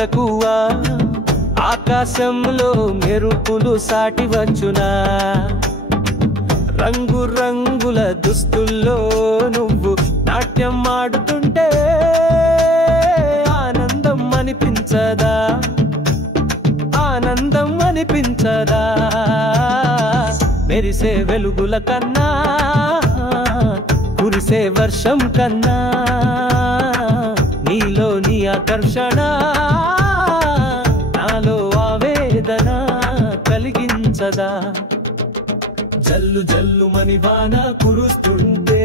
మెరుపులకు ఆకాశంలో మెరుపులు సాటి వచ్చునా రంగు రంగుల దుస్తుల్లో నువ్వు నాట్యం ఆడుతుంటే ఆనందం అనిపించదా ఆనందం అనిపించదా మెరిసే వెలుగుల కన్నా కురిసే వర్షం కన్నా నీలోని ఆకర్షణ నాలో ఆవేదన కలిగించదా జల్లు జల్లు మని వాన కురుస్తుంటే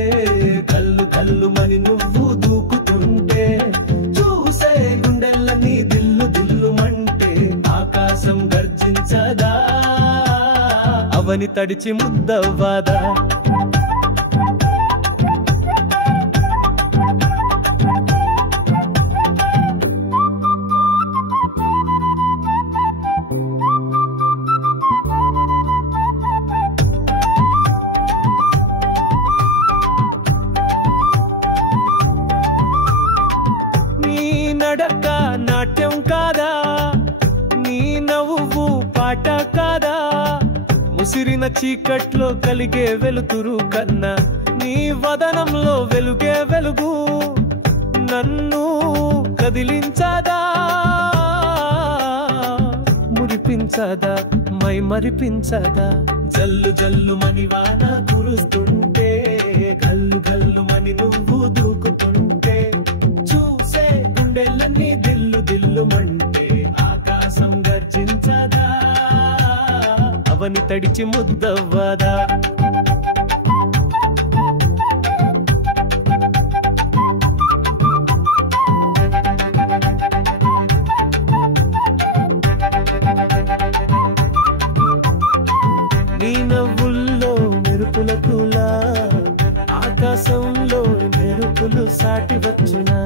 కల్లు కల్లు మని నువ్వు దూకుతుంటే చూసే గుండెల్లని దిల్లు దిల్లుమంటే ఆకాశం గర్జించదా అవని తడిచి ముద్దవ్వదా నడక నాట్యం కాదా నీ నవ్వు పాట కాదా ముసిరిన చీకట్లో కలిగే వెలుతురు కన్నా నీ వదనంలో వెలుగే వెలుగు నన్ను కదిలించదా మురిపించదా మై మరిపించదా జల్లు జల్లు మని వాన కురుస్తుంటే గల్లు గల్లు మని నువ్వు దూకుతుంటే చూసే గుండెలన్నీ దిల్లు దిల్లుమంటే ఆకాశం గర్జించదా అవని తడిచి ముద్దవ్వదా నీ నవ్వుల్లో మెరుపులకులా ఆకాశంలో మెరుపులు సాటి వచ్చునా